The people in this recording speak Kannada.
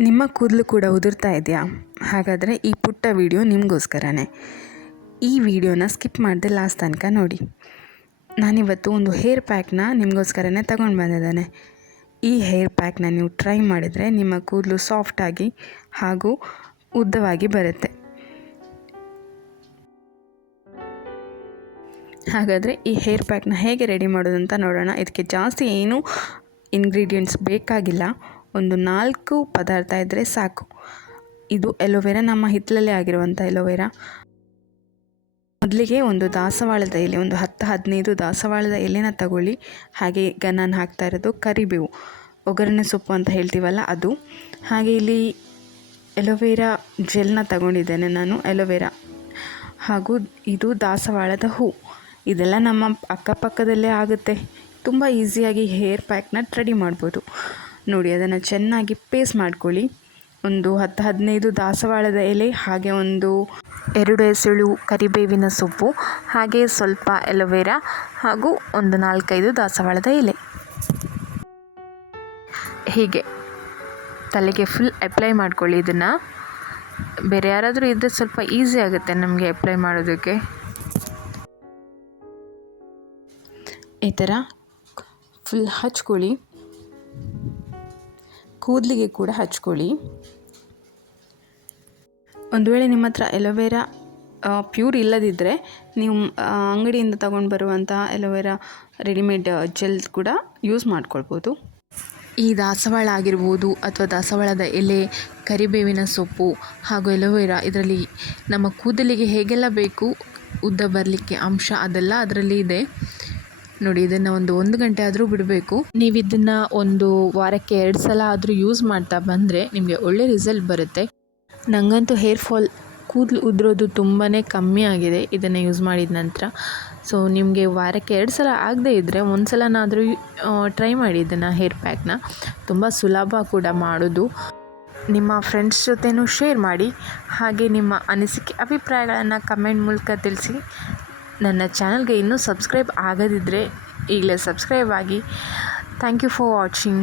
ನಿಮ್ಮ ಕೂದಲು ಕೂಡ ಉದುರ್ತಾ ಇದೆಯಾ? ಹಾಗಾದರೆ ಈ ಪುಟ್ಟ ವಿಡಿಯೋ ನಿಮಗೋಸ್ಕರನೇ. ಈ ವಿಡಿಯೋನ ಸ್ಕಿಪ್ ಮಾಡದೆ ಲಾಸ್ಟ್ ತನಕ ನೋಡಿ. ನಾನಿವತ್ತು ಒಂದು ಹೇರ್ ಪ್ಯಾಕ್ನ ನಿಮಗೋಸ್ಕರನೇ ತಗೊಂಡು ಬಂದಿದ್ದೇನೆ. ಈ ಹೇರ್ ಪ್ಯಾಕ್ನ ನೀವು ಟ್ರೈ ಮಾಡಿದರೆ ನಿಮ್ಮ ಕೂದಲು ಸಾಫ್ಟಾಗಿ ಹಾಗೂ ಉದ್ದವಾಗಿ ಬರುತ್ತೆ. ಹಾಗಾದರೆ ಈ ಹೇರ್ ಪ್ಯಾಕ್ನ ಹೇಗೆ ರೆಡಿ ಮಾಡೋದು ಅಂತ ನೋಡೋಣ. ಇದಕ್ಕೆ ಜಾಸ್ತಿ ಏನೂ ಇಂಗ್ರೀಡಿಯೆಂಟ್ಸ್ ಬೇಕಾಗಿಲ್ಲ. ಒಂದು ನಾಲ್ಕು ಪದಾರ್ಥ ಇದ್ದರೆ ಸಾಕು. ಇದು ಎಲೋವೆರಾ, ನಮ್ಮ ಹಿತ್ತಲಲ್ಲೇ ಆಗಿರುವಂಥ ಎಲೋವೆರಾ. ಮೊದಲಿಗೆ ಒಂದು ದಾಸವಾಳದ ಎಲೆ, ಒಂದು ಹತ್ತು ಹದಿನೈದು ದಾಸವಾಳದ ಎಲೆನ ತಗೊಳ್ಳಿ. ಹಾಗೆ ಈಗ ನಾನು ಹಾಕ್ತಾ ಇರೋದು ಕರಿಬೇವು. ಒಗ್ಗರಣೆ ಸೊಪ್ಪು ಅಂತ ಹೇಳ್ತೀವಲ್ಲ ಅದು. ಹಾಗೆ ಇಲ್ಲಿ ಎಲೋವೆರಾ ಜೆಲ್ನ ತಗೊಂಡಿದ್ದೇನೆ ನಾನು, ಎಲೋವೆರಾ. ಹಾಗೂ ಇದು ದಾಸವಾಳದ ಹೂ. ಇದೆಲ್ಲ ನಮ್ಮ ಅಕ್ಕಪಕ್ಕದಲ್ಲೇ ಆಗುತ್ತೆ. ತುಂಬ ಈಸಿಯಾಗಿ ಹೇರ್ ಪ್ಯಾಕ್ನ ರೆಡಿ ಮಾಡ್ಬೋದು. ನೋಡಿ, ಅದನ್ನು ಚೆನ್ನಾಗಿ ಪೇಸ್ಟ್ ಮಾಡ್ಕೊಳ್ಳಿ. ಒಂದು ಹತ್ತು ಹದಿನೈದು ದಾಸವಾಳದ ಎಲೆ, ಹಾಗೆ ಒಂದು ಎರಡು ಎಸಳು ಕರಿಬೇವಿನ ಸೊಪ್ಪು, ಹಾಗೆ ಸ್ವಲ್ಪ ಎಲೋವೆರಾ ಹಾಗೂ ಒಂದು ನಾಲ್ಕೈದು ದಾಸವಾಳದ ಎಲೆ. ಹೀಗೆ ತಲೆಗೆ ಫುಲ್ ಅಪ್ಲೈ ಮಾಡ್ಕೊಳ್ಳಿ ಇದನ್ನು. ಬೇರೆ ಯಾರಾದರೂ ಇದ್ದರೆ ಸ್ವಲ್ಪ ಈಸಿ ಆಗುತ್ತೆ ನಮಗೆ ಅಪ್ಲೈ ಮಾಡೋದಕ್ಕೆ. ಈ ಥರ ಫುಲ್ ಹಚ್ಕೊಳ್ಳಿ. ಕೂದಲಿಗೆ ಕೂಡ ಹಚ್ಕೊಳ್ಳಿ. ಒಂದು ವೇಳೆ ನಿಮ್ಮ ಹತ್ರ ಎಲೋವೆರಾ ಪ್ಯೂರ್ ಇಲ್ಲದಿದ್ದರೆ ನೀವು ಅಂಗಡಿಯಿಂದ ತಗೊಂಡು ಬರುವಂತಹ ಎಲೋವೆರಾ ರೆಡಿಮೇಡ್ ಜೆಲ್ ಕೂಡ ಯೂಸ್ ಮಾಡ್ಕೊಳ್ಬೋದು. ಈ ದಾಸವಾಳ ಆಗಿರ್ಬೋದು ಅಥವಾ ದಾಸವಾಳದ ಎಲೆ ಕರಿಬೇವಿನ ಸೊಪ್ಪು ಹಾಗೂ ಎಲೋವೆರಾ ಇದರಲ್ಲಿ ನಮ್ಮ ಕೂದಲಿಗೆ ಹೇಗೆಲ್ಲ ಬೇಕು ಉದ್ದ ಬರಲಿಕ್ಕೆ ಅಂಶ ಅದೆಲ್ಲ ಅದರಲ್ಲಿ ಇದೆ. ನೋಡಿ, ಇದನ್ನು ಒಂದು ಒಂದು ಗಂಟೆ ಆದರೂ ಬಿಡಬೇಕು. ನೀವು ಇದನ್ನು ಒಂದು ವಾರಕ್ಕೆ ಎರಡು ಸಲ ಆದರೂ ಯೂಸ್ ಮಾಡ್ತಾ ಬಂದರೆ ನಿಮಗೆ ಒಳ್ಳೆ ರಿಸಲ್ಟ್ ಬರುತ್ತೆ. ನನಗಂತೂ ಹೇರ್ ಫಾಲ್ ಕೂದಲು ಉದುರೋದು ತುಂಬಾ ಕಮ್ಮಿ ಆಗಿದೆ ಇದನ್ನು ಯೂಸ್ ಮಾಡಿದ ನಂತರ. ಸೊ ನಿಮಗೆ ವಾರಕ್ಕೆ ಎರಡು ಸಲ ಆಗದೇ ಇದ್ದರೆ ಒಂದು ಸಲನಾದರೂ ಟ್ರೈ ಮಾಡಿ ಇದನ್ನು ಹೇರ್ ಪ್ಯಾಕ್ನ ತುಂಬ ಸುಲಭ ಕೂಡ ಮಾಡೋದು. ನಿಮ್ಮ ಫ್ರೆಂಡ್ಸ್ ಜೊತೆನೂ ಶೇರ್ ಮಾಡಿ, ಹಾಗೆ ನಿಮ್ಮ ಅನಿಸಿಕೆ, ಅಭಿಪ್ರಾಯಗಳನ್ನು ಕಮೆಂಟ್ ಮೂಲಕ ತಿಳಿಸಿ. ನನ್ನ ಚಾನಲ್ಗೆ ಇನ್ನೂ ಸಬ್ಸ್ಕ್ರೈಬ್ ಆಗದಿದ್ದರೆ ಈಗಲೇ ಸಬ್ಸ್ಕ್ರೈಬ್ ಆಗಿ. Thank you for watching.